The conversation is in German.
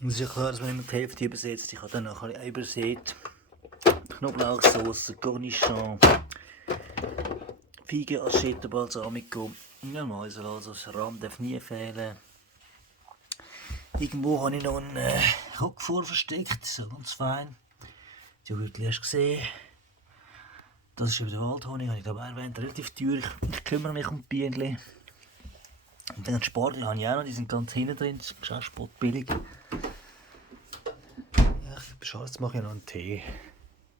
Es ist ja klar, dass man immer die Hälfte übersetzt. Ich habe dann noch ein bisschen übersät. Knoblauchsauce, Cornichon, Feigen, Aschette, Balsamico. Ja, Mäusel, also das Rahm darf nie fehlen. Irgendwo habe ich noch einen Roquefort versteckt, so ganz fein. Die Hütchen hast du gesehen. Das ist über den Waldhonig, habe ich glaube erwähnt, relativ teuer. Ich kümmere mich um die Bienen. Und dann die Spargel habe ich auch noch, die sind ganz hinten drin, das ist auch spottbillig. Ja, jetzt mache ich noch einen Tee.